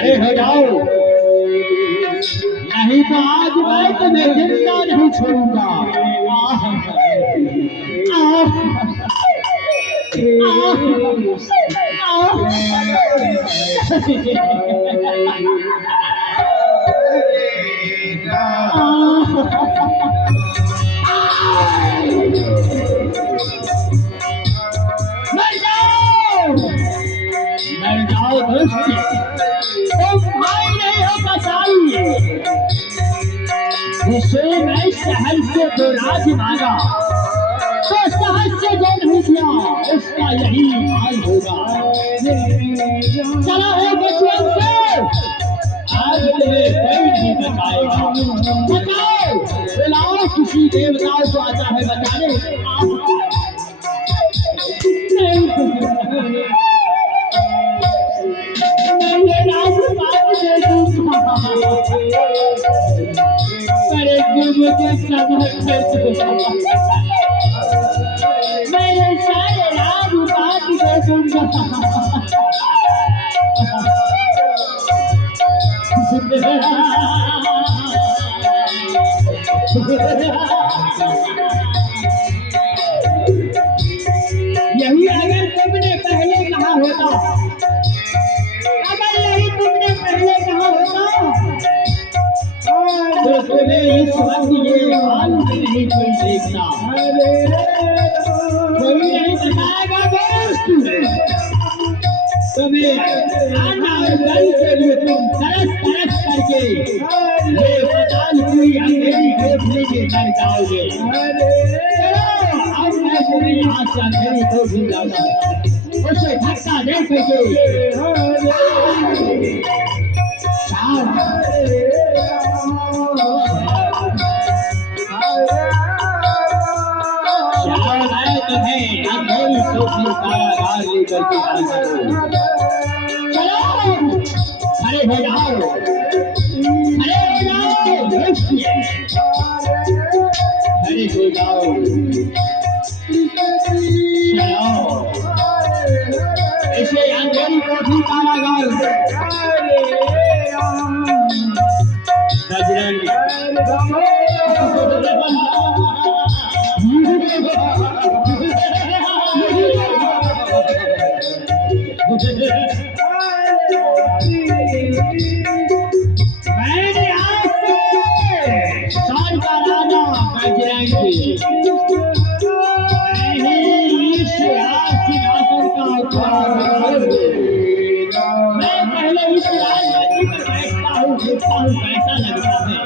खड़े हो जाओ, नहीं तो आज मैं तुम्हें जिंदा नहीं छोड़ूंगा। मर जाओ, मर जाओ दोस्त, तुम भाई नहीं हो कसाई। जिसे मैं शहर से तो राज मांगा, तो शहर से जो नहीं दिया उसका यही हाल होगा। चलो है बचपन से, आज तुम्हें कोई नहीं बचाएगा। बचाओ, बुलाओ किसी देवताओं को आता है बचाने। मेरे सारे राज बात दे दूंगा। यही अगर तुमने पहले कहा होता, अगर यही तुमने पहले कहा होता, तो तुम्हें इस वक्त ये हाल नहीं कोई देखता, कोई नहीं बताएगा दोस्त। तुम्हें आना और कल के लिए तुम तरस तरस करके ये पताल पूरी अंधेरी कोठरी में कर जाओगे। अब मैं पूरी यहाँ से अंधेरी कोठरी जाऊंगा, उसे धक्का दे करके तुम्हें अंधेरी कोठरी कारागार लेकर के जाऊंगा। चलो खड़े हो जाओ, खड़े हो जाओ, खड़े हो जाओ। चलो इसे अंधेरी कोठरी कारागार बजरंग मैंने आज से साल का राजा बजरंगी, मैं पहले इस राजगद्दी पर बैठता हूँ, देखता हूँ कैसा लगता है।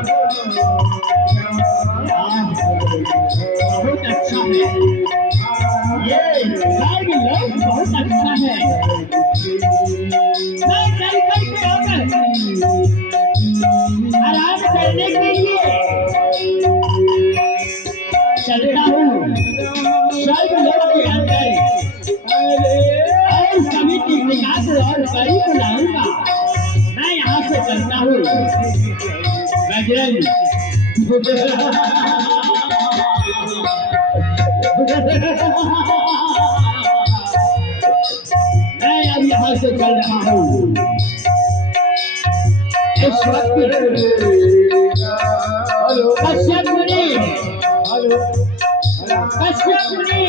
बहुत अच्छा है ये स्वर्ग लोक, बहुत अच्छा है। मैं चल करके आकर आराम करने के लिए चलता हूँ स्वर्ग लोक के अंदर, और सभी टिकटिकात और बड़ी को लाऊंगा। मैं यहाँ से चलता हूँ बजरंग। मैं अब यहाँ से चल रहा हूँ। इस वक्त कश्यप मुनि, कश्यप मुनि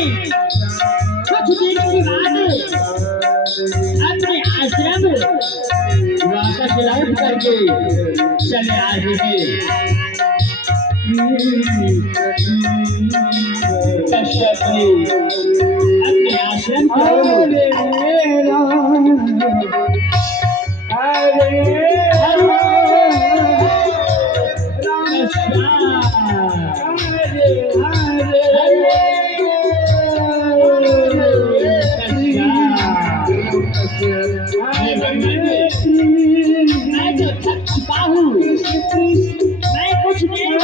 कुछ दिन की बाद अपने आश्रम वापस लौट करके चले आएंगे। कश्यप मुनि अपने आश्रम मैं जो थक चुका हूँ, मैं कुछ देर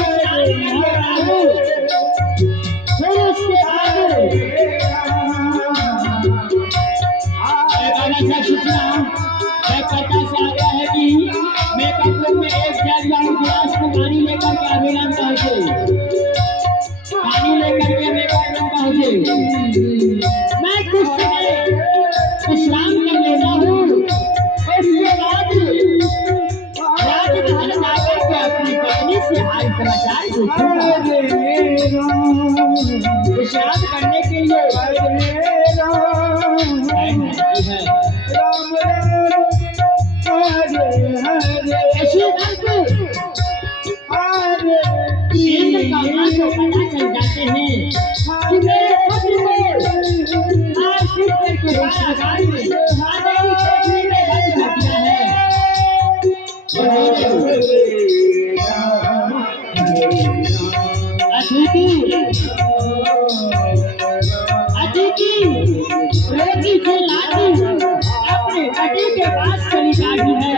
फिर उसके बाद कथा से आता है कि मैं कपड़ों में एक जग जाऊँ, गिलास में पानी लेकर के अभिनंदन पहुँचे, पानी लेकर के मैं पहुँचे। मैं कुछ समय विश्राम कर लेता हूँ, उसके बाद समाचार पूछूंगा। विश्राम करने के लिए ऐसी रंग इंद्र कमला को पता चल जाते हैं कि मेरे पुत्र को आज किस तरह के रिश्तेदार में आने की कोशिश में बंद कर दिया है। अतिथि अतिथि रोटी से लाती अपने पति के पास चली जाती है।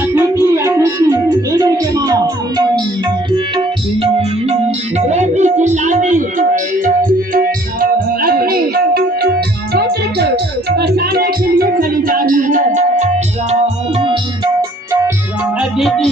अतिथि अतिथि देवी के माँ रोटी से लाती अपने पुत्र को बचाने के लिए चली जाती है। अतिथि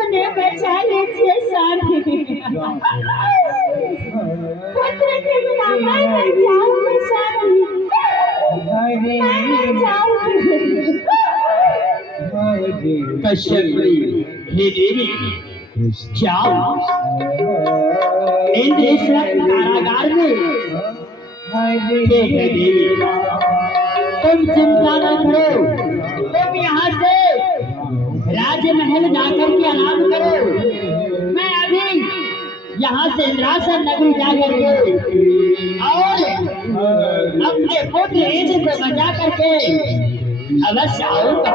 उन्हें बचा लीजिए स्वामी। पुत्र के बिना मैं मर जाऊंगी स्वामी, मैं मर जाऊंगी। कश्यप हे देवी जाओ इंद्र इस कारागार में। ठीक है देवी, तुम चिंता न करो, तुम यहाँ से राजमहल जाकर के आराम करो। मैं अभी यहाँ से इंद्रासन नगरी जाकर के और अपने पुत्र इंद्र को बचा करके अवश्य आऊंगा।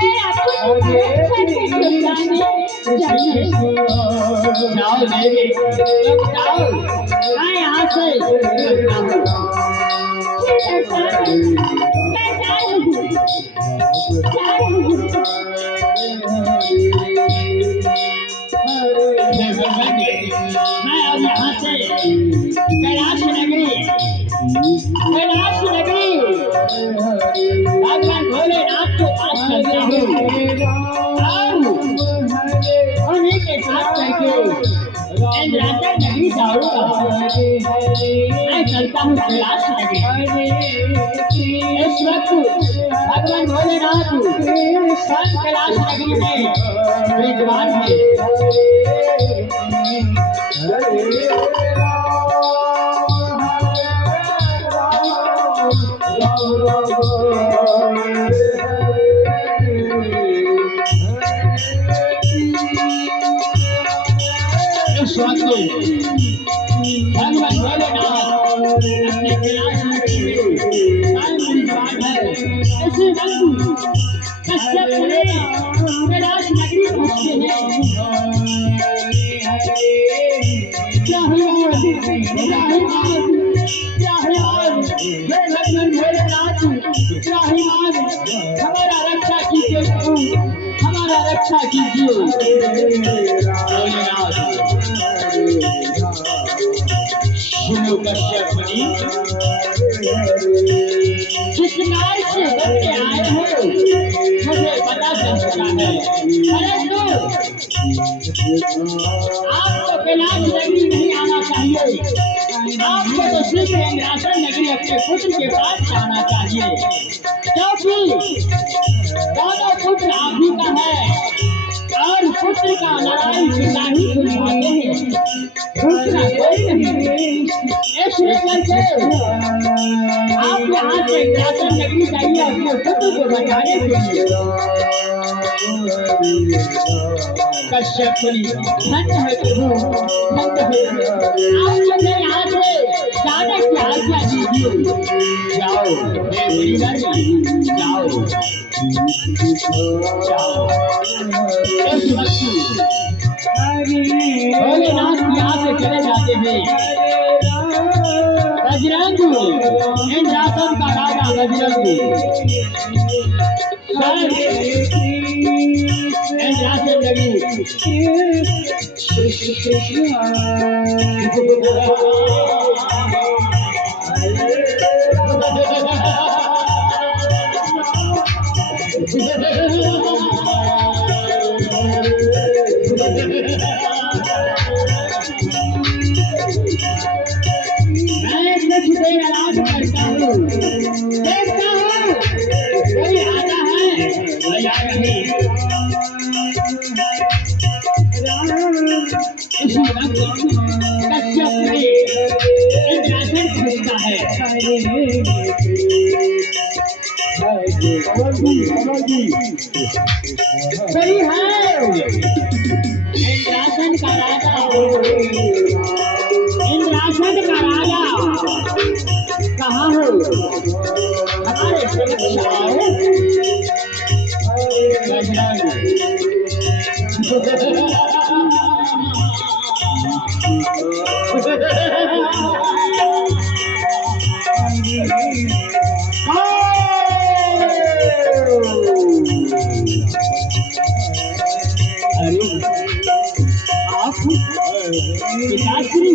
मैं आपको जाओ देवी, जाओ, मैं यहाँ से मैं जा रही हूँ। मैं अब यहाँ से कैलाश नगरी भगवान भोलेनाथ के पास चलता हूँ और उन्हीं के साथ करके इंद्रासन नगरी जाऊंगा। मैं चलता हूँ कैलाश नगरी। इस वक्त भगवान भोलेनाथ स्वयं कैलाश नगरी में विद्वान है। भगवान भोलेनाथ अपने कैलाश नगरी में स्वयं विद्वान है। ऐसे कश्यप मुनि कैलाश नगरी पहुंचते हैं। हमारा रक्षा कीजिए, हमारा रक्षा कीजिए। सुनो कश्यप मुनि, जिस कार्य से बन के आए हो मुझे पता चल चुका है, परंतु आपको कैलाश नगरी नहीं आना चाहिए। आपको तो इसलिए इंद्रासन नगरी अपने पुत्र के पास जाना चाहिए, क्योंकि दोनों पुत्र आप ही का है और पुत्र का लड़ाई पिता ही सुलझाते हैं, दूसरा कोई नहीं। इसलिए करके आप यहाँ से इंद्रासन नगरी जाइए अपने पुत्र को बचाने के लिए। कश्यप मुनि धन्य है प्रभु, धन्य है। आप मुझे यहाँ से जाने की आज्ञा दीजिए। जाओ हे वीरन, जाओ जाओ। इस वक्त भोलेनाथ यहाँ से चले जाते हैं। बजरंग इंद्रासन का राजा बजरंग इंद्रासन नगरी मैं कुछ देर आराम करता हूँ, देखता हूँ कोई आता है या नहीं। इसी वक्त कश्यप में इंद्रासन पहुंचता है। सही है, इंद्रासन का राजा, इंद्रासन का राजा कहाँ हो? हमारे अरे आप पिताश्री